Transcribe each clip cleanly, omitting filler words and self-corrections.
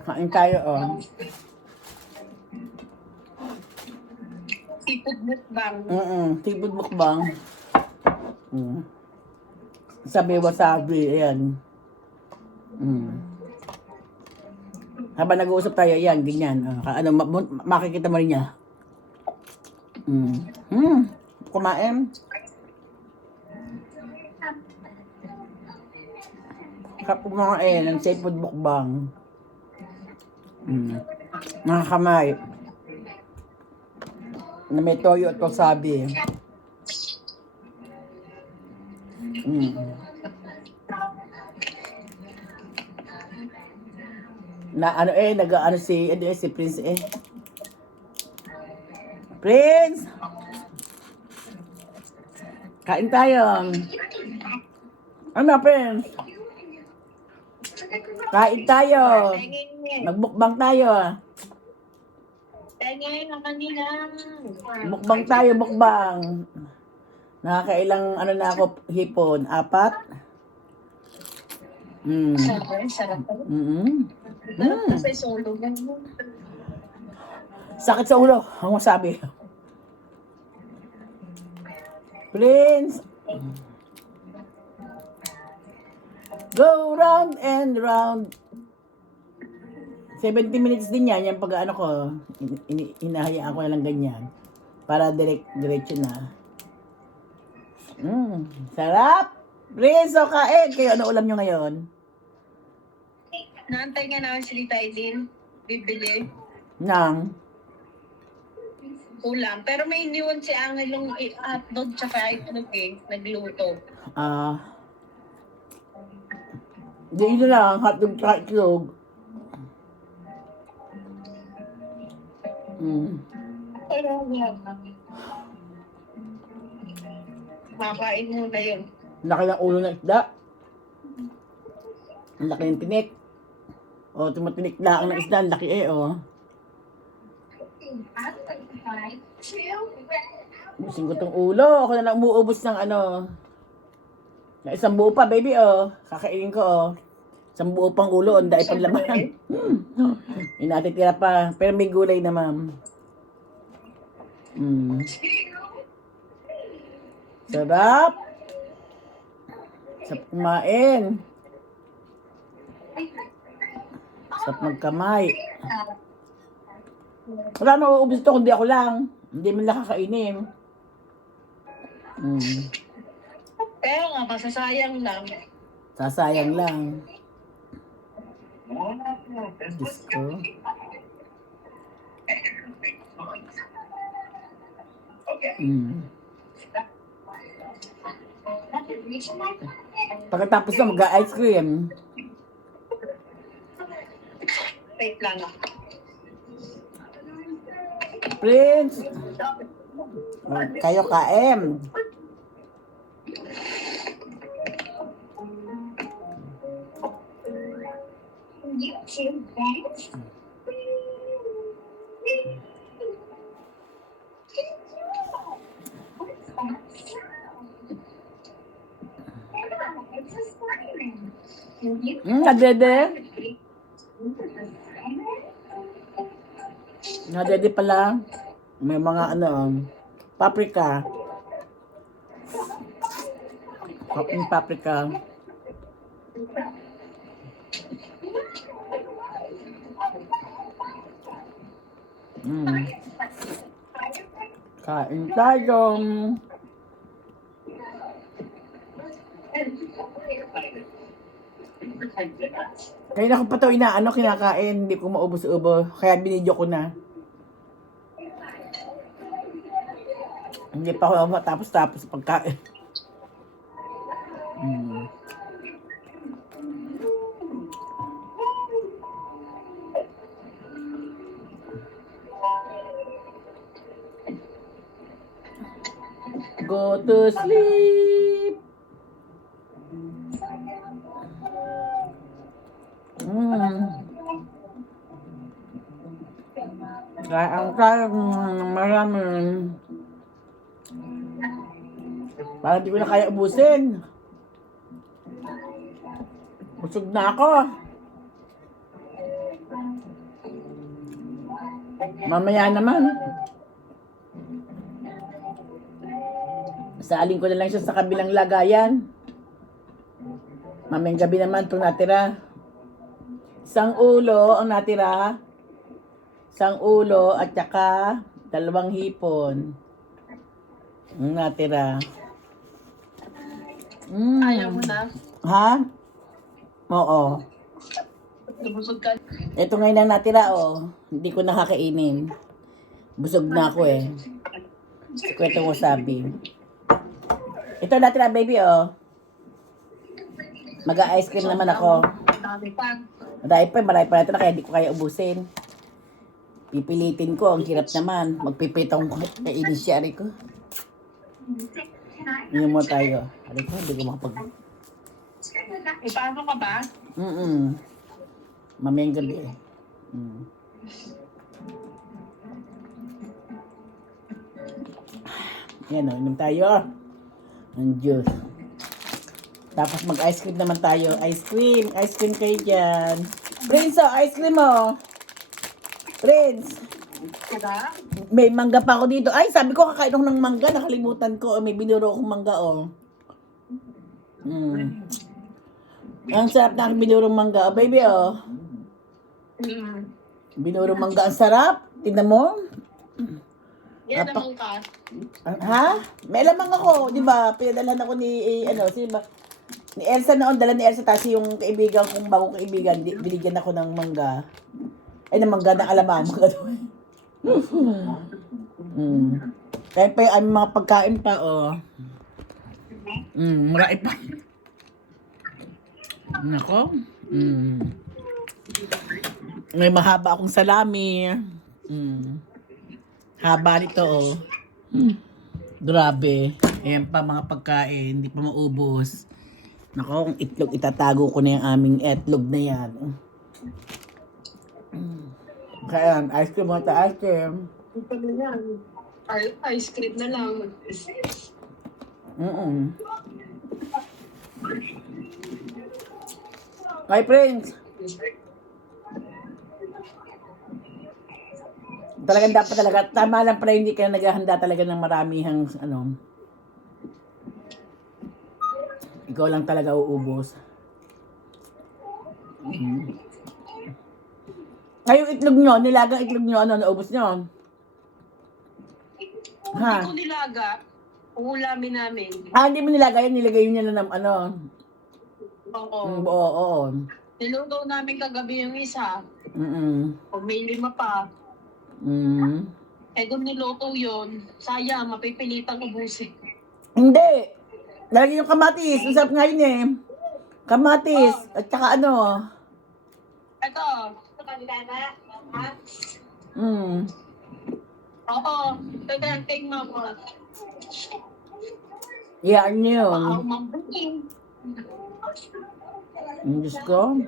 Kain tayo, oh. Seafood mukbang. Seafood mukbang. Sabi wasabi, ayan. Habang nag-uusap tayo, ayan, ganyan. Makikita mo rin niya. Kumain. Kumain ng seafood mukbang. Nakakamay. Na may toyo at wasabi. Na ano nag-ano si Prince Prince! Kain tayo. Ano, Prince? Kain tayo. Magbukbang tayo. Tingin ang kanina. Mukbang tayo, mukbang. Nakakailang ano na ako hipon? 4? Sarap. Sa solo. Sakit sa ulo, ang wasabi. Prince. Go round and round. 70 minutes din yan, yung pag ano ko, hinahayaan ko na lang ganyan. Para diretso na. Sarap! Prince, o kain! Kayo, ano ulam nyo ngayon? Naantay nga namin si Lita Aidin. Bibili. Nang? Ulam. Pero may iniwan si Angel yung hotdog tsaka itlog nagluto. Di yun na lang, hotdog tsaka itlog. Pero makain mo na yun. Laki ng ulo ng isda. Ang laki ng tinik. O, tumatinik lang ng isda, ang laki o. Ubusin ko tong ulo. Ako na lang umuubos ng ano. Na isang buo pa, baby o. Kakainin ko o. Isang buo pang ulo, ang dahil pang laman. Inatitira pa. Pero may gulay na, ma'am. Sarap. Sarap kumain. Sarap magkamay. Wala na uubos ito kundi ako lang. Hindi man lang kakainin. Pero nga, masasayang lang. Sasayang lang. Diyos ko. Pagkatapos na mag-ice cream. Wait lang. Prince! Kayo kain. Nadede? Nadede pala. May mga ano, paprika. Paprika. Kain tayo. Kaya na ko pa ito kinakain. Hindi ko maubos-ubos. Kaya binidyo ko na. Hindi pa ako matapos-tapos pagkain. Go to sleep. Kaya maraming. Parang di ko na kaya ubusin. Busog na ako. Mamaya naman. Saalin ko na lang siya sa kabilang lagayan. Mamayang gabi naman itong natira. Isang ulo ang natira. Isang ulo at saka 2 hipon. Ang natira. Ayaw mo na. Ha? Oo. Nabusog ka. Ito ngayon ang natira, oh. Hindi ko nakakainin. Busog na ako eh. Kwento mo sabi. Ito natira, baby, oh. Mag-ice cream naman ako. Dami pa. Marami pa natira, kaya hindi ko kaya ubusin. Pipilitin ko, ang hirap naman. Magpipitong ko, kainin siya, ko. Inom mo tayo. Aray ko, hindi ko makapag... Ipasok ka ba? Mamayang gabi eh. Yan o, inom tayo. Ang juice. Tapos mag-ice cream naman tayo. Ice cream kayo dyan. Prince, oh, ice cream oh. Prince. Diba? May mangga pa ako dito. Ay, sabi ko kakain ako ng mangga. Nakalimutan ko. May binuro akong mangga oh. Ang sarap na aking binurong mangga. Oh, baby oh. Binurong mangga. Ang sarap. Tingnan mo. Yan naman ka. Ha? May lamang ako, di ba? Pinadalhan ako ni, ni Elsa noon. Dala ni Elsa, tapos yung kaibigan kong bagong kaibigan, binigyan ako ng mangga. Ay, ng mangga ng alamang. Kaya pa yung aming mga pagkain pa, oh. Marami pa. Nako. May mahaba akong salami. Haba nito, oh. Grabe. Ayan pa mga pagkain. Hindi pa maubos. Nako, kung itlog, itatago ko na yung aming itlog na yan. Kaya, ice cream mo ice cream. Ito na yan. Ice cream na lang. Hi, Prince. Talagang dapat talaga, tama lang pala hindi ka naghahanda talaga ng maramihang, ikaw lang talaga uubos. Ngayong itlog nyo, nilagang itlog nyo, naubos nyo? Hindi ko nilaga. Uulamin namin. Hindi mo nilagay yun, nilagay yun nila ng Oo. Oo. Niluto namin kagabi yung isa. O may 5 pa. Eh kung niluto yun, sayang, mapipilitang ubusin. Hindi. Lagi yung kamatis. Ang sarap nga yun eh. Kamatis. At saka Ito. Oo. Taganting mo ko. Yan yun. Baka umambukin. Ang Diyos ko.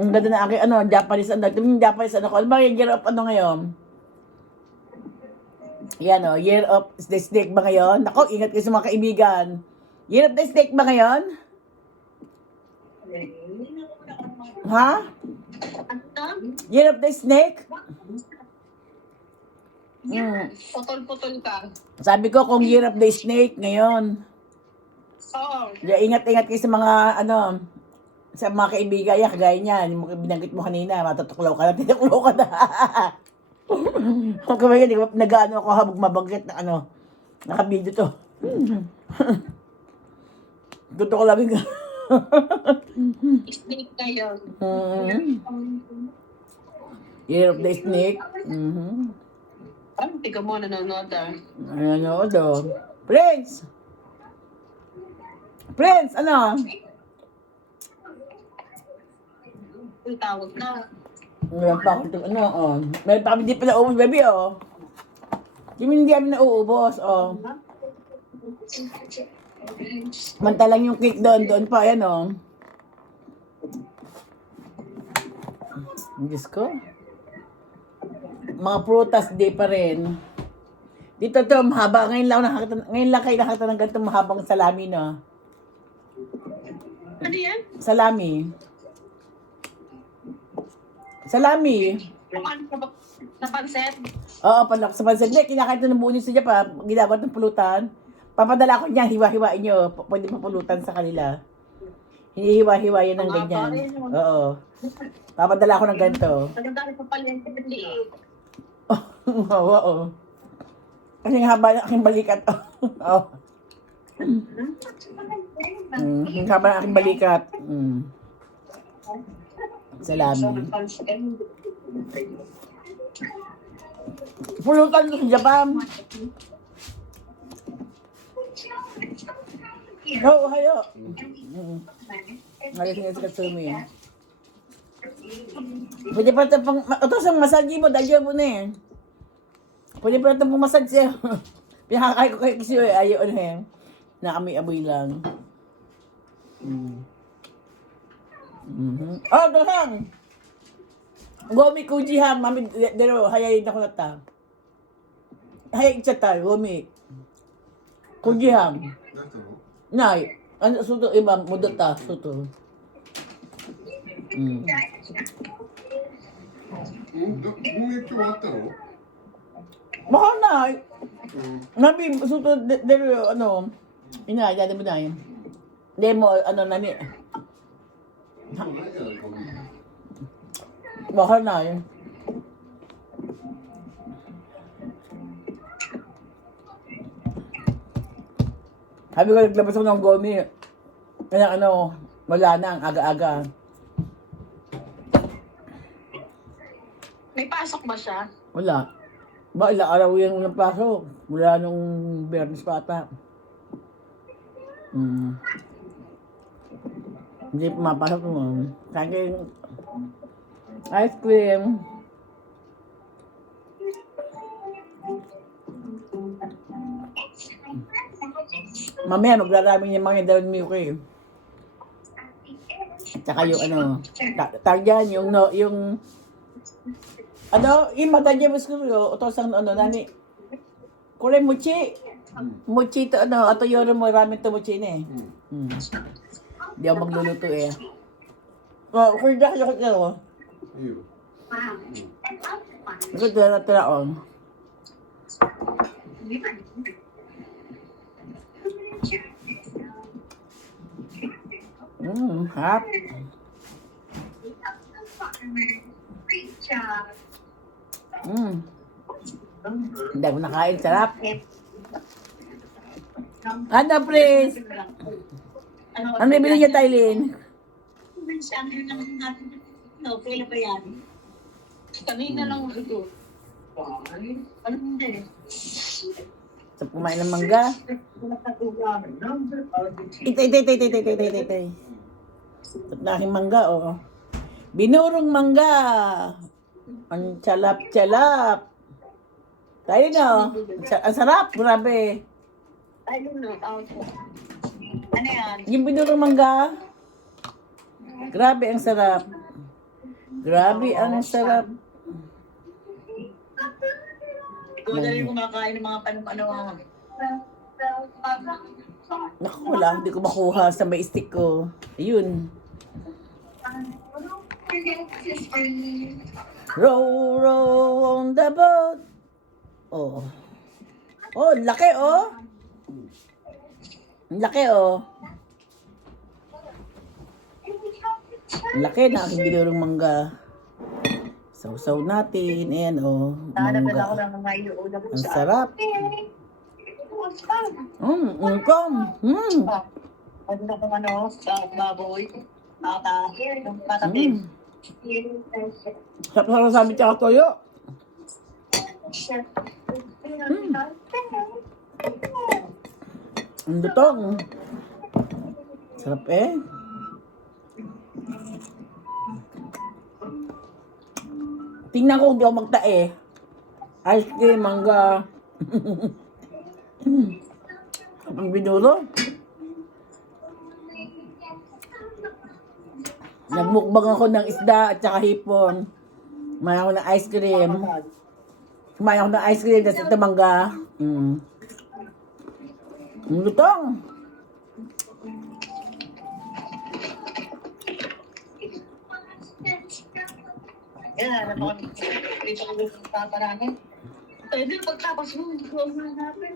Ang ganda na aking Japanese yung Japanese ko. Ano ba yung year of ngayon? Yan year of the snake ba ngayon? Nako, ingat kayo sa mga kaibigan. Year of the snake ba ngayon? Ha? Year of the snake? Putol-putol ka. Sabi ko kung year of the snake ngayon. Oo. Ingat-ingat kayo sa mga sa mga kaibigan yan, kagaya niyan, yung binanggit mo kanina, matutuklaw ka na, tinuklaw ka na. Kung kaya nag-ano ako habang mabanggit na nakabidyo to. Totoo lang yung Snake kayo. Year of the snake. Tiga mo nanonood ah. Nanonood Prince! Prince, Yung tawag na. Meron pa ako meron pa kami di pa naubos, baby, Yung hindi kami nauubos, Mantalang yung cake doon pa, ayan, Diyos ko. Mga prutas, di pa rin. Dito to, mahaba. Ngayon lang kayo nakakita ng ganitong mahabang salami, no? Ano yan? Salami. Salami. Ano ka ba? Napansin? Oo, palak sa pansin. Hindi, kinakain ito ng buo niyo sa Japan. Ginagawa ng pulutan. Papadala ko niya, hiwa-hiwain niyo. Pwede pa pulutan sa kanila. Hinihiwa-hiwain ng Ang haba ganyan. rin, no? Oo. Papadala ko ng ganito. Nagandari pa pala yung liit. Oo, oo. Kasi nga haba ng aking balikat. Oo. Ang haba ng aking balikat. Salami. Pulutan ko sa Japan. Oo, hayo. Ngayon nga sa Katsumi. Pwede pa ito pang... Ito sa massage mo, dahil mo na eh. Pwede pa ito pang massage siya. Pinakakay ko kayo kasi ayaw ano eh. Nakami-aboy lang. Oh, dohang! Gomi Kujihang, mami, dero, hayayin ako na ta. Hayayin siya ta, Gomi. Kujihang. Nay, ano, suto, iba, mudot ta, suto.もう影響あったの？ Mahal na. Nabi, suto, dero, ano, ina, dali mo na yun. Demo, ano, nani. もうないじゃないゴミ。 Mahal na yun. Sabi ko, naglabas ako ng gomi. Kaya ano, wala na, ang aga-aga. May pasok ba siya? Wala. Ba, ilang araw yung napasok. Mula nung Biyernes pa ata. Hindi pumapasok mo. Kaya ice cream. Mamaya, maglalamin yung mga dalawang milky. Tsaka yung ano, tagyan, yung, no, yung, ano, yung matagyan mo siguro, otosang ano, nani, kulay mochi. Mochi to, ano, ato yoro mo, ramen to mochi na eh. Hindi ako magluluto eh. Oh, kung dahil ako ito, いいよ。 ito na tiraon. Hap. Hindi ako nakain, sarap. Ano, Prince? Ano bibili niya, Tylin? No, pila pa yan. Kanina lang ito. Ano hindi? Sa kumain ng mangga. Itay. At na aking mangga, oh. Binurong mangga. Ang tsalap-tsalap. Tayo na, oh. Ang sarap, grabe. Ano yan? Yung binurong mangga. Grabe, ang sarap. Grabe, ang sarap. Ikaw na rin kumakain ng mga ano. Naku, wala. Hindi ko makuha sa may stick ko. Ayun. Row on the boat. Oh. Oh, laki, oh. Laki, oh. Laki na aking binurong mangga. Sausaw natin. Ayan, oh. Mangga. Ang sarap. Kom. Ano na kung ano, sa baboy, patatim. Sarap sabi tsaka toyo. Ang lutong. Sarap eh. Tingnan ko kung di ako magtae. Ice cream, mangga. Ang binuro. Nagmukbang ako ng isda at saka hipon. Kumain ako ng ice cream. Kumain ako ng ice cream, tapos ito mangga. Ang lutong. Yan, dito ko yung paparami. Pwede pagtapos mo, huwag na natin.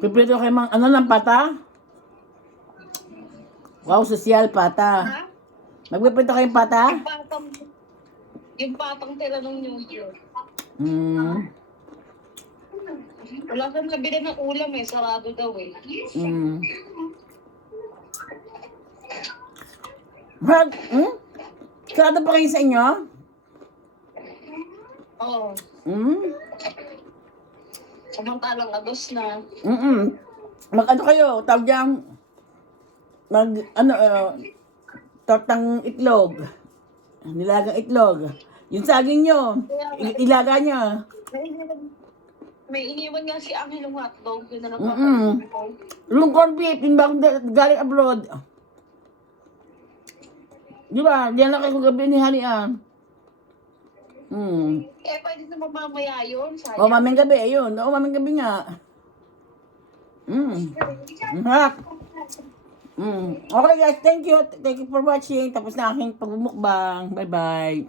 Piprito kayo mga, ano ng pata? Wow, sosyal pata. Ha? Magpiprito kayong pata? Yung patang tira nung yun. Mm. Wala kang nabili ng ulam eh, sarado daw eh. Mm. Brad, sarado pa kayo sa inyo? Oo. Samantalang agos na. Mag ano kayo, tawag dyan, tortang itlog. Nilagang itlog. Yung saging nyo, ilaga nyo. May iniwan nga si Angel ng hotdog. Yun na Yung corned beef, yung bagong galing abroad. Di ba? Diyan lang kayo gabi ni Hanian. Eh, pwede na mamamaya yun. Sayang. O, maming gabi, ayun. O, maming gabi nga. Harap. Okay guys, thank you. Thank you for watching. Tapos na aking pagmumukbang. Bye-bye.